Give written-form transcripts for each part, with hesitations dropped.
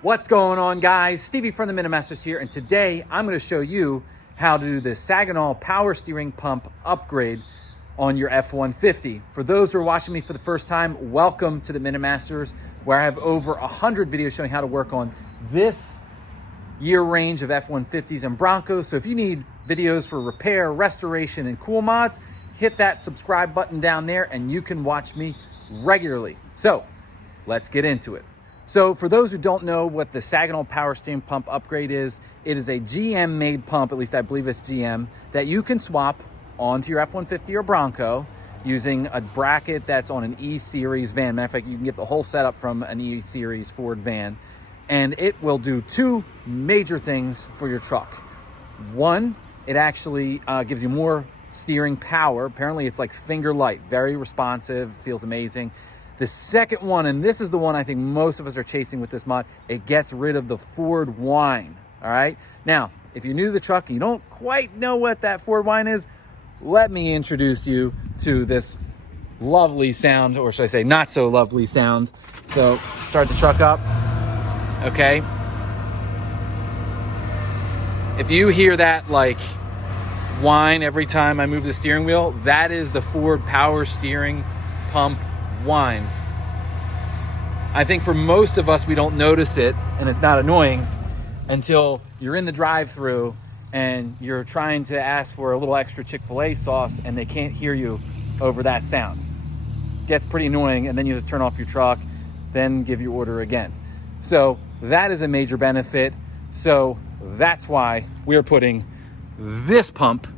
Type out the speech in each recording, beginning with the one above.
What's going on, guys? Stevie from the Minimasters here, and today I'm going to show you how to do the Saginaw power steering pump upgrade on your F-150. For those who are watching me for the first time, welcome to the Minimasters, where I have over 100 videos showing how to work on this year range of F-150s and Broncos. So if you need videos for repair, restoration, and cool mods, hit that subscribe button down there and you can watch me regularly. So let's get into it. So for those who don't know what the Saginaw power steering pump upgrade is, it is a GM made pump, at least I believe it's GM, that you can swap onto your F-150 or Bronco using a bracket that's on an E-Series van. Matter of fact, you can get the whole setup from an E-Series Ford van, and it will do two major things for your truck. One, it actually gives you more steering power. Apparently it's like finger light, very responsive, feels amazing. The second one, and this is the one I think most of us are chasing with this mod, it gets rid of the Ford whine, all right? Now, if you're new to the truck and you don't quite know what that Ford whine is, let me introduce you to this lovely sound, or should I say not so lovely sound. So start the truck up, okay? If you hear that like whine every time I move the steering wheel, that is the Ford power steering pump whine. I think for most of us, we don't notice it and it's not annoying until you're in the drive-thru and you're trying to ask for a little extra Chick-fil-A sauce and they can't hear you over that sound. Gets pretty annoying, and then you have to turn off your truck, then give your order again. So that is a major benefit. So that's why we're putting this pump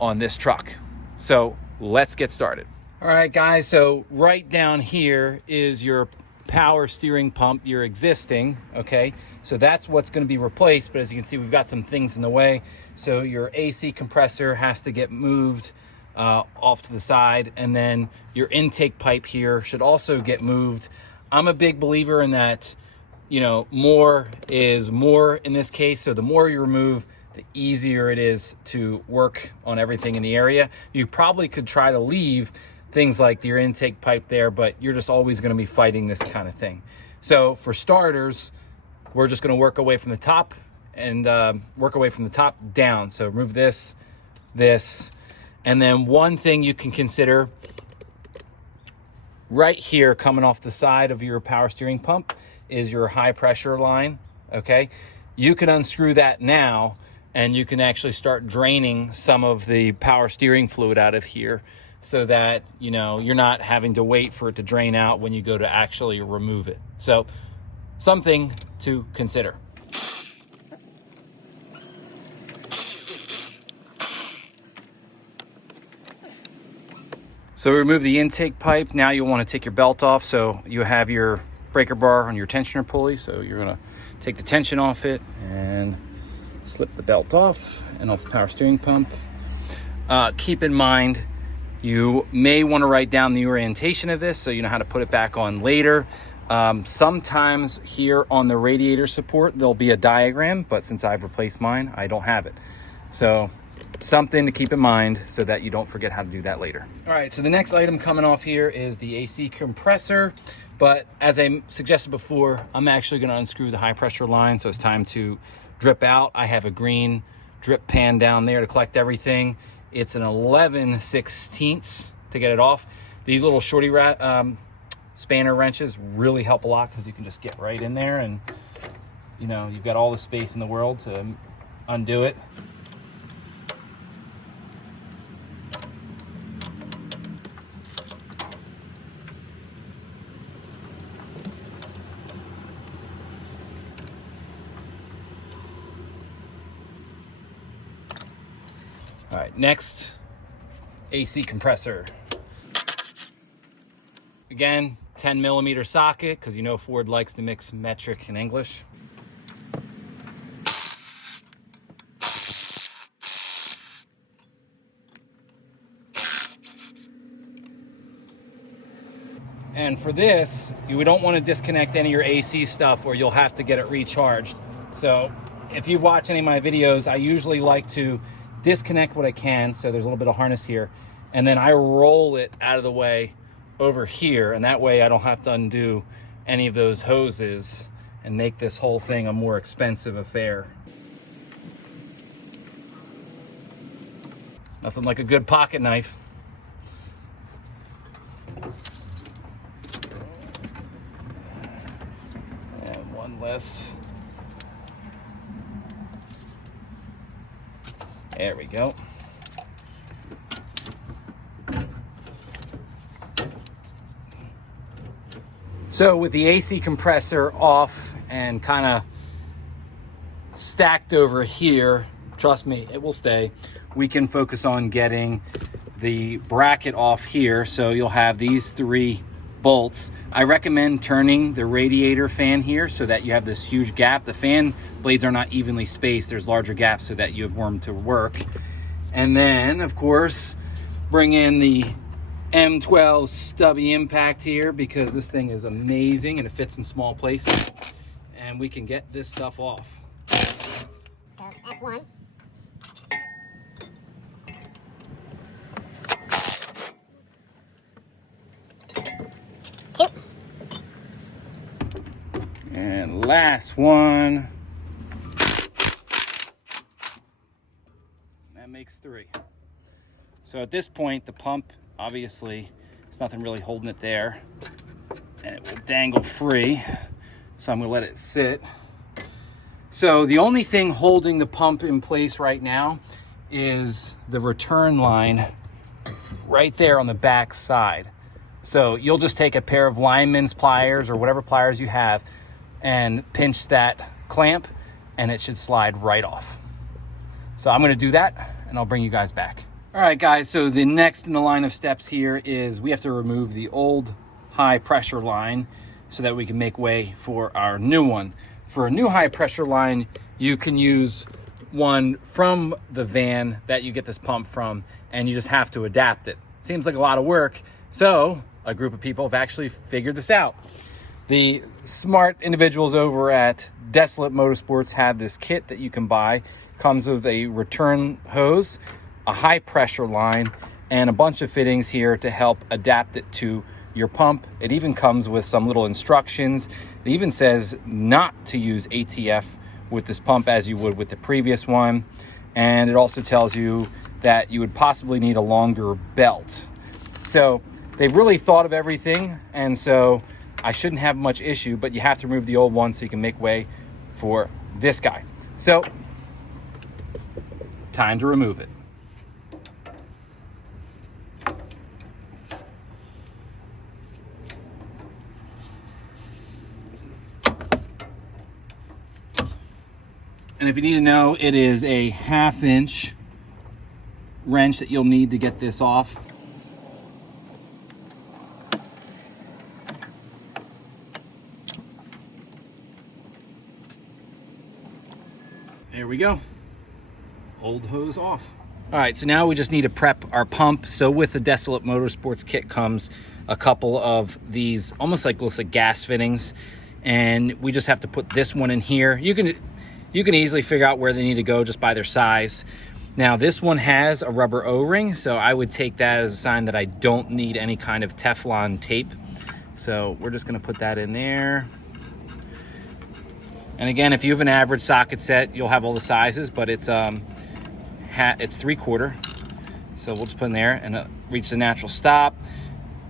on this truck. So let's get started. All right, guys, so right down here is your power steering pump, your existing, okay? So that's what's gonna be replaced, but as you can see, we've got some things in the way. So your AC compressor has to get moved off to the side, and then your intake pipe here should also get moved. I'm a big believer in that, you know, more is more in this case. So the more you remove, the easier it is to work on everything in the area. You probably could try to leave things like your intake pipe there, but you're just always going to be fighting this kind of thing. So for starters, we're just going to work away from the top and work away from the top down. So remove this, and then one thing you can consider right here coming off the side of your power steering pump is your high pressure line, okay? You can unscrew that now and you can actually start draining some of the power steering fluid out of here, so that, you know, you're not having to wait for it to drain out when you go to actually remove it. So something to consider. So remove the intake pipe. Now you want to take your belt off. So you have your breaker bar on your tensioner pulley. So you're gonna take the tension off it and slip the belt off and off the power steering pump. Keep in mind, you may want to write down the orientation of this so you know how to put it back on later. Sometimes here on the radiator support, there'll be a diagram, but since I've replaced mine, I don't have it. So something to keep in mind so that you don't forget how to do that later. All right, so the next item coming off here is the AC compressor. But as I suggested before, I'm actually going to unscrew the high pressure line. So it's time to drip out. I have a green drip pan down there to collect everything. It's an 11/16 to get it off. These little shorty spanner wrenches really help a lot because you can just get right in there and, you know, you've got all the space in the world to undo it. All right, next, AC compressor. Again, 10mm socket, because you know Ford likes to mix metric and English. And for this, you don't want to disconnect any of your AC stuff or you'll have to get it recharged. So if you've watched any of my videos, I usually like to disconnect what I can, so there's a little bit of harness here, and then I roll it out of the way over here, and that way I don't have to undo any of those hoses and make this whole thing a more expensive affair. Nothing like a good pocket knife. And one less. There we go. So with the AC compressor off and kind of stacked over here, trust me, it will stay. We can focus on getting the bracket off here. So you'll have these 3 bolts. I recommend turning the radiator fan here so that you have this huge gap. The fan blades are not evenly spaced. There's larger gaps so that you have room to work. And then, of course, bring in the M12 stubby impact here because this thing is amazing and it fits in small places. And we can get this stuff off. So that's one. Two. And last one. That makes 3. So at this point, the pump, obviously, there's nothing really holding it there. And it will dangle free. So I'm gonna let it sit. So the only thing holding the pump in place right now is the return line right there on the back side. So you'll just take a pair of lineman's pliers or whatever pliers you have and pinch that clamp and it should slide right off. So I'm gonna do that and I'll bring you guys back. All right, guys, so the next in the line of steps here is we have to remove the old high pressure line so that we can make way for our new one. For a new high pressure line, you can use one from the van that you get this pump from, and you just have to adapt it. Seems like a lot of work, so a group of people have actually figured this out. The smart individuals over at Desolate Motorsports have this kit that you can buy. Comes with a return hose, a high pressure line, and a bunch of fittings here to help adapt it to your pump. It even comes with some little instructions. It even says not to use ATF with this pump as you would with the previous one. And it also tells you that you would possibly need a longer belt. So they've really thought of everything. And so I shouldn't have much issue, but you have to remove the old one so you can make way for this guy. So time to remove it. And if you need to know, it is a 1/2-inch wrench that you'll need to get this off. There we go. Old hose off. All right, so now we just need to prep our pump. So with the Desolate Motorsports kit comes a couple of these, almost like looks like gas fittings. And we just have to put this one in here. You can easily figure out where they need to go just by their size. Now this one has a rubber O-ring, so I would take that as a sign that I don't need any kind of Teflon tape. So we're just gonna put that in there. And again, if you have an average socket set, you'll have all the sizes, but it's 3/4. So we'll just put in there and reach the natural stop.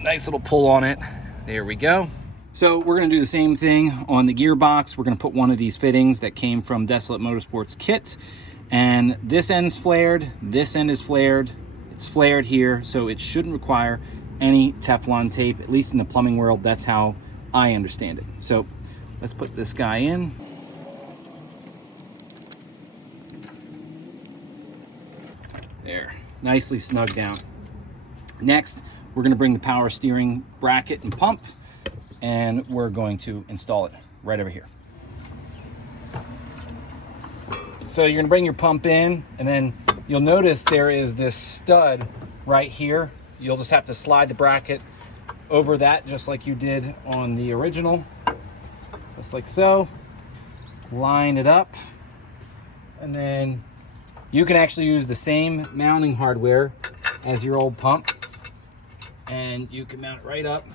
Nice little pull on it. There we go. So we're gonna do the same thing on the gearbox. We're gonna put one of these fittings that came from Desolate Motorsports kit. And this end's flared, this end is flared. It's flared here, so it shouldn't require any Teflon tape, at least in the plumbing world. That's how I understand it. So let's put this guy in. There, nicely snug down. Next, we're gonna bring the power steering bracket and pump, and we're going to install it right over here. So you're gonna bring your pump in, and then you'll notice there is this stud right here. You'll just have to slide the bracket over that just like you did on the original, just like so. Line it up, and then you can actually use the same mounting hardware as your old pump, and you can mount it right up.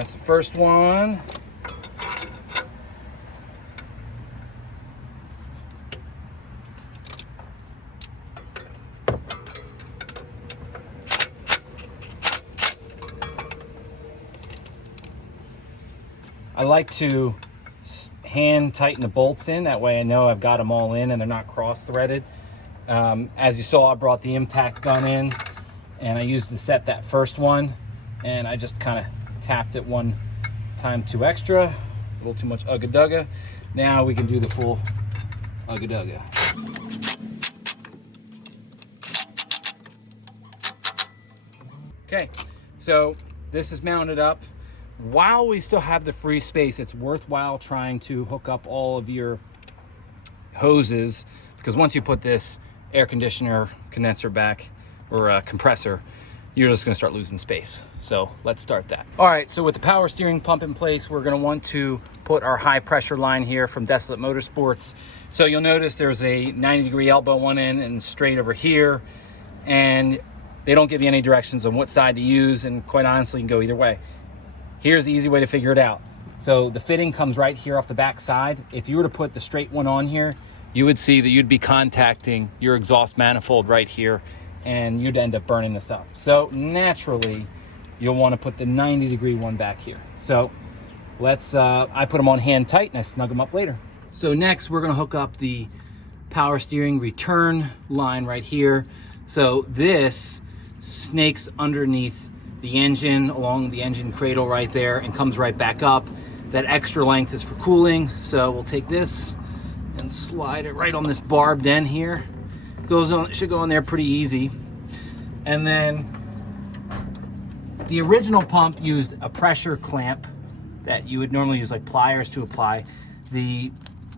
that's the first one. I like to hand tighten the bolts in. That way I know I've got them all in and they're not cross-threaded. As you saw, I brought the impact gun in and I used to set that first one, and I just kind of tapped it one time too extra. A little too much ugga-dugga. Now we can do the full ugga-dugga. Okay, so this is mounted up. While we still have the free space, it's worthwhile trying to hook up all of your hoses, because once you put this air conditioner condenser back, or compressor, you're just going to start losing space. So let's start that. All right, so with the power steering pump in place, we're going to want to put our high pressure line here from Desolate Motorsports. So you'll notice there's a 90-degree elbow one end and straight over here, and they don't give you any directions on what side to use, and quite honestly, you can go either way. Here's the easy way to figure it out. So the fitting comes right here off the back side. If you were to put the straight one on here, you would see that you'd be contacting your exhaust manifold right here, and you'd end up burning this up. So naturally, you'll want to put the 90-degree one back here. So let's, I put them on hand tight and I snug them up later. So next we're gonna hook up the power steering return line right here. So this snakes underneath the engine, along the engine cradle right there, and comes right back up. That extra length is for cooling. So we'll take this and slide it right on this barbed end here. Goes on, it should go on there pretty easy. And then the original pump used a pressure clamp that you would normally use like pliers to apply. The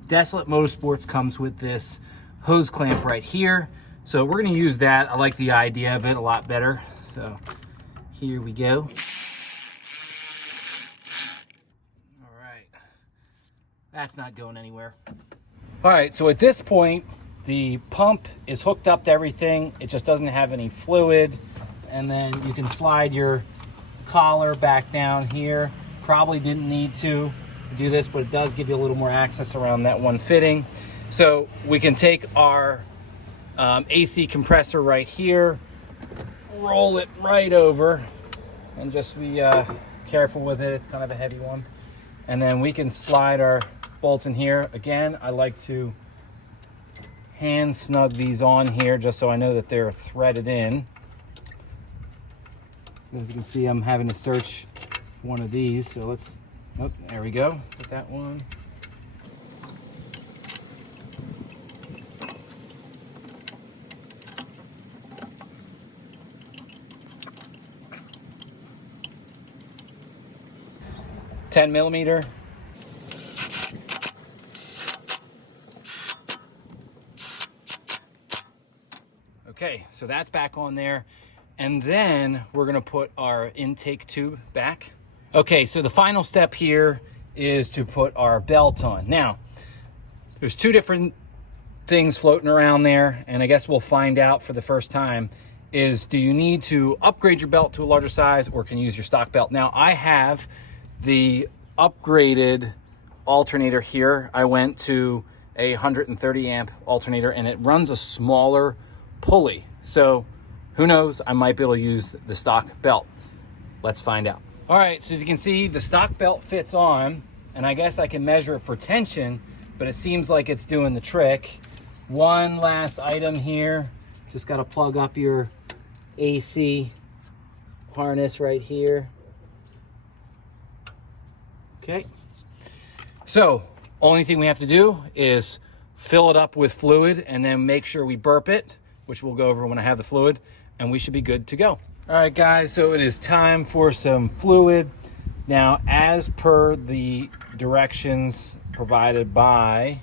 Desolate Motorsports comes with this hose clamp right here. So we're gonna use that. I like the idea of it a lot better. So here we go. All right, that's not going anywhere. All right, so at this point, the pump is hooked up to everything. It just doesn't have any fluid. And then you can slide your collar back down here. Probably didn't need to do this, but it does give you a little more access around that one fitting. So we can take our AC compressor right here, roll it right over, and just be careful with it. It's kind of a heavy one. And then we can slide our bolts in here. Again, I like to hand snug these on here just so I know that they're threaded in. So as you can see, I'm having to search one of these. So let's, oh, there we go. Put that one. $10mm. Okay, so that's back on there. And then we're gonna put our intake tube back. Okay, so the final step here is to put our belt on. Now, there's two different things floating around there, and I guess we'll find out for the first time, is do you need to upgrade your belt to a larger size, or can you use your stock belt? Now, I have the upgraded alternator here. I went to a 130 amp alternator, and it runs a smaller pulley. So who knows, I might be able to use the stock belt. Let's find out. All right, so as you can see, the stock belt fits on, and I guess I can measure it for tension, but it seems like it's doing the trick. One last item here, just got to plug up your AC harness right here. Okay, so only thing we have to do is fill it up with fluid and then make sure we burp it, which we'll go over when I have the fluid, and we should be good to go. All right, guys, so it is time for some fluid. Now, as per the directions provided by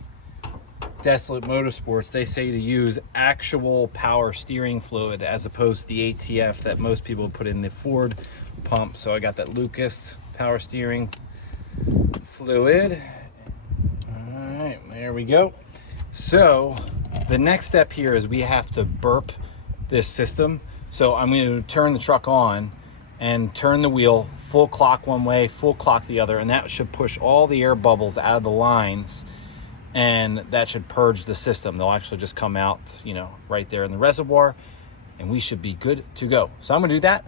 Desolate Motorsports, they say to use actual power steering fluid as opposed to the ATF that most people put in the Ford pump. So I got that Lucas power steering fluid. All right, there we go. So the next step here is we have to burp this system. So I'm going to turn the truck on, and turn the wheel full clock one way, full clock the other, and that should push all the air bubbles out of the lines, and that should purge the system. They'll actually just come out, you know, right there in the reservoir, and we should be good to go. So I'm gonna do that,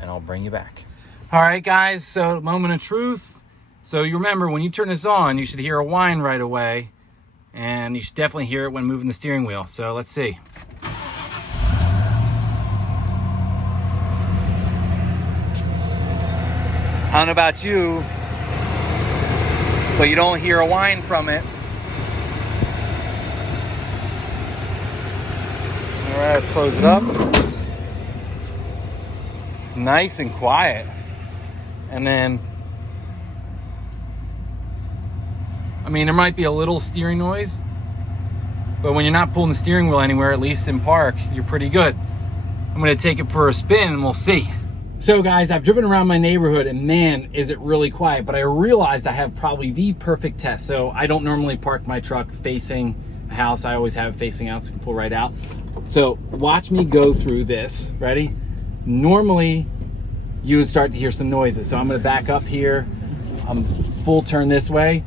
and I'll bring you back. All right, guys, so moment of truth. So you remember, when you turn this on, you should hear a whine right away, and you should definitely hear it when moving the steering wheel. So let's see. I don't know about you, but you don't hear a whine from it. All right, let's close it up. It's nice and quiet. And then, I mean, there might be a little steering noise, but when you're not pulling the steering wheel anywhere, at least in park, you're pretty good. I'm gonna take it for a spin and we'll see. So guys, I've driven around my neighborhood and man, is it really quiet, but I realized I have probably the perfect test. So I don't normally park my truck facing a house. I always have it facing out so I can pull right out. So watch me go through this, ready? Normally you would start to hear some noises. So I'm gonna back up here. I'm full turn this way.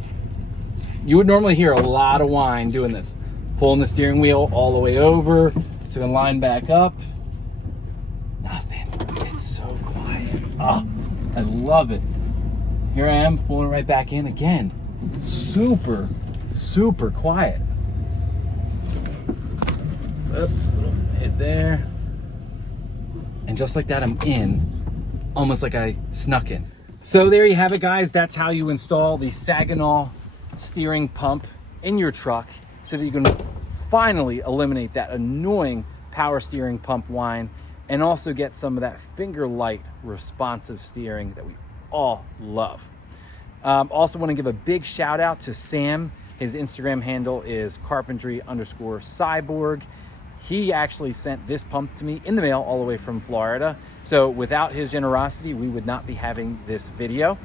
You would normally hear a lot of whine doing this. Pulling the steering wheel all the way over. So gonna line back up. Nothing. It's so quiet. Oh, I love it. Here I am pulling right back in again. Super, super quiet. Up, little hit there. And just like that, I'm in. Almost like I snuck in. So there you have it, guys. That's how you install the Saginaw steering pump in your truck so that you can finally eliminate that annoying power steering pump whine and also get some of that finger light responsive steering that we all love. Also want to give a big shout out to Sam. His Instagram handle is carpentry_cyborg. He actually sent this pump to me in the mail all the way from Florida. So without his generosity, we would not be having this video.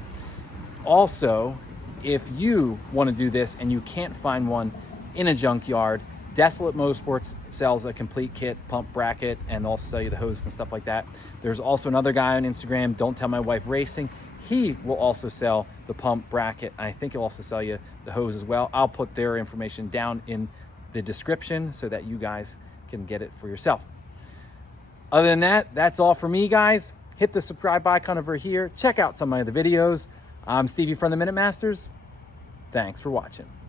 Also, if you want to do this and you can't find one in a junkyard, Desolate Motorsports sells a complete kit, pump bracket, and also sell you the hose and stuff like that. There's also another guy on Instagram, Don't Tell My Wife Racing. He will also sell the pump bracket. I think he'll also sell you the hose as well. I'll put their information down in the description so that you guys can get it for yourself. Other than that, that's all for me, guys. Hit the subscribe icon over here. Check out some of my other videos. I'm Stevie from the Minute Masters. Thanks for watching.